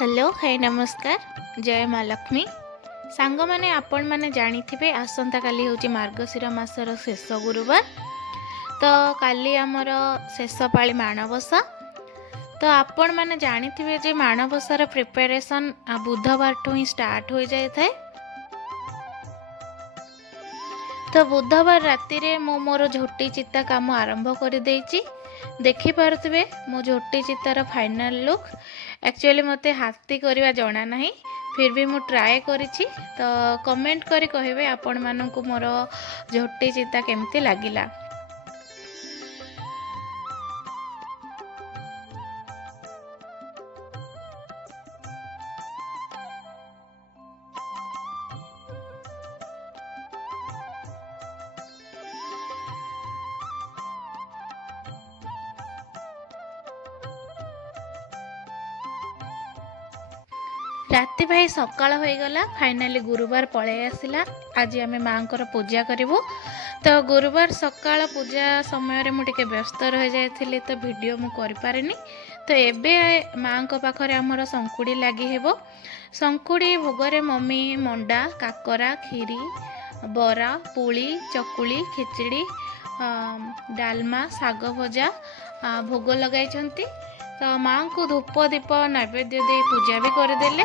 Hello hi नमस्कार जय माँ लक्ष्मी सांग माने आपण माने जानी थे आसंता काली हूँ मार्गशीर मासर शेष गुरुवार। तो काली आमर शेष पाली माणबसा। तो आपण माने जानी थे जे माणबसार प्रिपेरेसन बुधवार ठू ही स्टार्ट हो जाए थे। तो बुधवार राति रे मो मोर झोटी चिता काम आरंभ कर देइछि। देखि पारुथिबे मो झोटी चितार फाइनल लुक। एक्चुअली मते हाथी करवा जना नहीं, फिर भी मु ट्राए करिछि। तो कमेंट करी कहबे आपण मानकु मोर झोटी चिता केमती लागिला। राति भाई सकाळ हो गला, फाइनाली गुरुवार पळे आसिला। आज आमे मांकर पूजा करिवु। तो गुरुवार सकाळ पूजा समय रे मु टिके व्यस्त रह जायथिले, तो वीडियो मु करि पारेनी। तो एबे मांको पाखरे हमर संकुड़ी लागि हेबो। संकुड़ी भोगरे मम्मी मंडा काकरा खीरी बरा पुली चकुली खिचड़ी डालमा साग भजा भोग लगाई। तो माँ को धूप दीप नैवेद्य दे पूजा भी करदेले।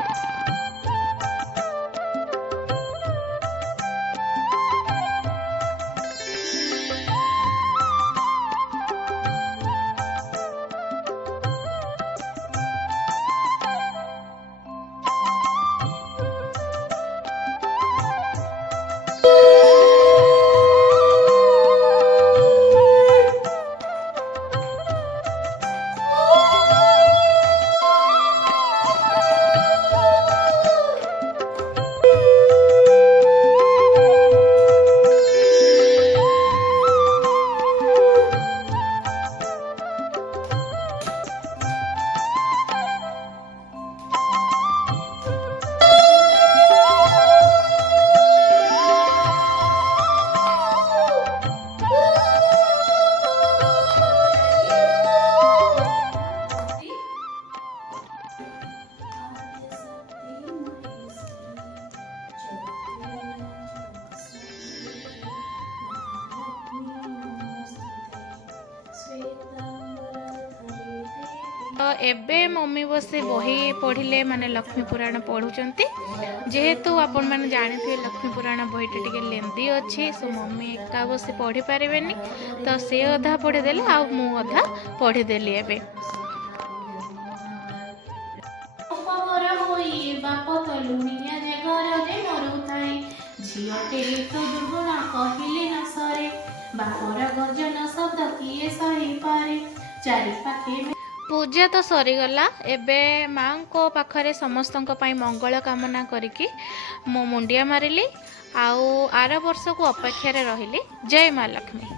तो एबे मम्मी बसी बही पढ़िले माने लक्ष्मी पुराण पढ़ुचंती। जेहेतु आपण माने जानि थे लक्ष्मी पुराण बहीटे टिके लेंदी अछि, सो मम्मी एका बसी पढ़ी पारिबेनी। तो से अधा पढ़ी देले आ मु अधा पढ़ी देली। एबे उपवर होई बाप तलुनिया जे घर जे मरुताई झियटे तो दुर्गुण कहिले न सरे बापर गजन शब्द किए सही पारे चारि पाखे। पूजा तो सरीगला। एबे माँ को पाखरे समस्त मंगल कामना करिकी मो मुंडिया मारिली। आउ आर वर्ष को अपेक्षा रहिली। जय माँ लक्ष्मी।